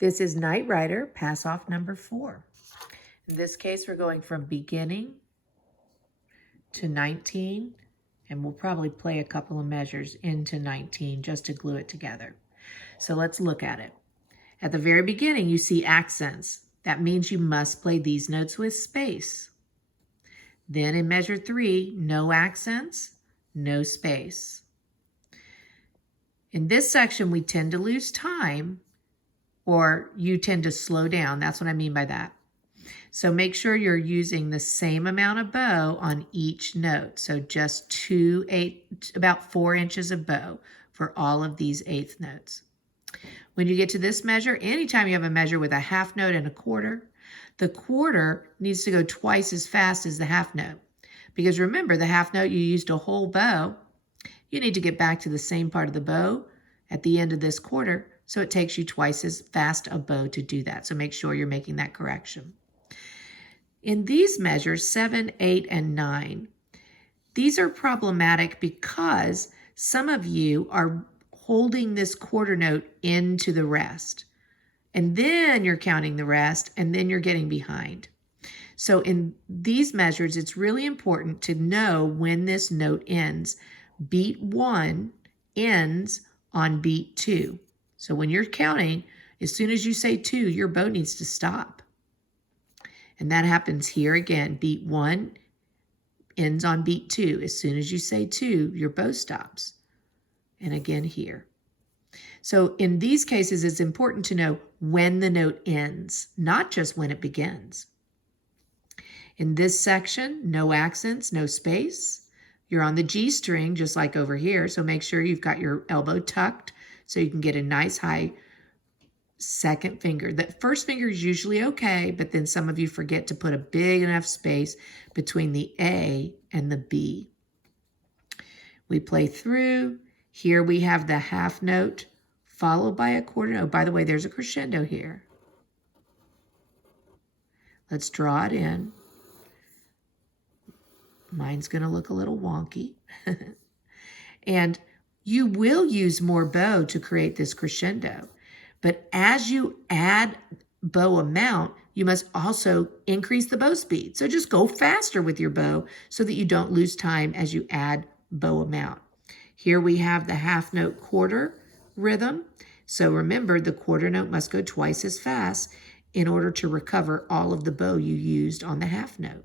This is Night Rider, pass off number 4. In this case, we're going from beginning to 19, and we'll probably play a couple of measures into 19 just to glue it together. So let's look at it. At the very beginning, you see accents. That means you must play these notes with space. Then in measure 3, no accents, no space. In this section, we tend to lose time, or you tend to slow down. That's what I mean by that. So make sure you're using the same amount of bow on each note. So just about 4 inches of bow for all of these eighth notes. When you get to this measure, anytime you have a measure with a half note and a quarter, the quarter needs to go twice as fast as the half note. Because remember, the half note you used a whole bow, you need to get back to the same part of the bow at the end of this quarter, so it takes you twice as fast a bow to do that. So make sure you're making that correction. In these measures, 7, 8, and 9, these are problematic because some of you are holding this quarter note into the rest. And then you're counting the rest, and then you're getting behind. So in these measures, it's really important to know when this note ends. Beat 1 ends on beat 2. So when you're counting, as soon as you say 2, your bow needs to stop. And that happens here again. Beat 1 ends on beat 2. As soon as you say 2, your bow stops. And again here. So in these cases, it's important to know when the note ends, not just when it begins. In this section, no accents, no space. You're on the G string, just like over here, so make sure you've got your elbow tucked so you can get a nice high second finger. The first finger is usually okay, but then some of you forget to put a big enough space between the A and the B. We play through. Here we have the half note followed by a quarter note. By the way, there's a crescendo here. Let's draw it in. Mine's going to look a little wonky. And you will use more bow to create this crescendo. But as you add bow amount, you must also increase the bow speed. So just go faster with your bow so that you don't lose time as you add bow amount. Here we have the half note quarter rhythm. So remember, the quarter note must go twice as fast in order to recover all of the bow you used on the half note.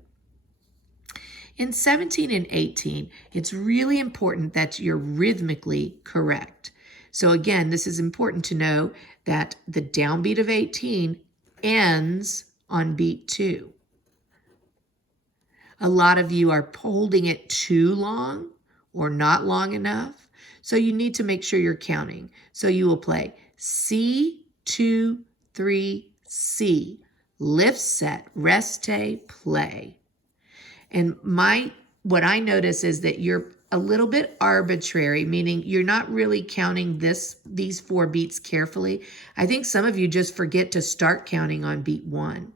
In 17 and 18, it's really important that you're rhythmically correct. So again, this is important to know that the downbeat of 18 ends on beat 2. A lot of you are holding it too long or not long enough. So you need to make sure you're counting. So you will play C, 2, 3, C, lift, set, reste, play. And what I notice is that you're a little bit arbitrary, meaning you're not really counting these 4 beats carefully. I think some of you just forget to start counting on beat 1.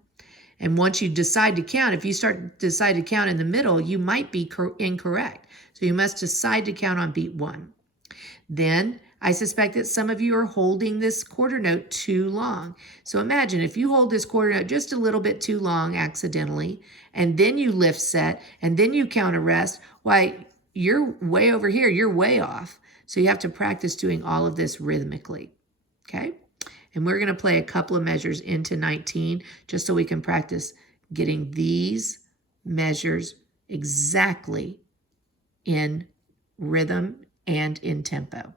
And once you decide to count, if you decide to count in the middle, you might be incorrect. So you must decide to count on beat 1. Then I suspect that some of you are holding this quarter note too long. So imagine if you hold this quarter note just a little bit too long accidentally, and then you lift set, and then you count a rest, why, you're way over here, you're way off. So you have to practice doing all of this rhythmically, okay? And we're gonna play a couple of measures into 19 just so we can practice getting these measures exactly in rhythm and in tempo.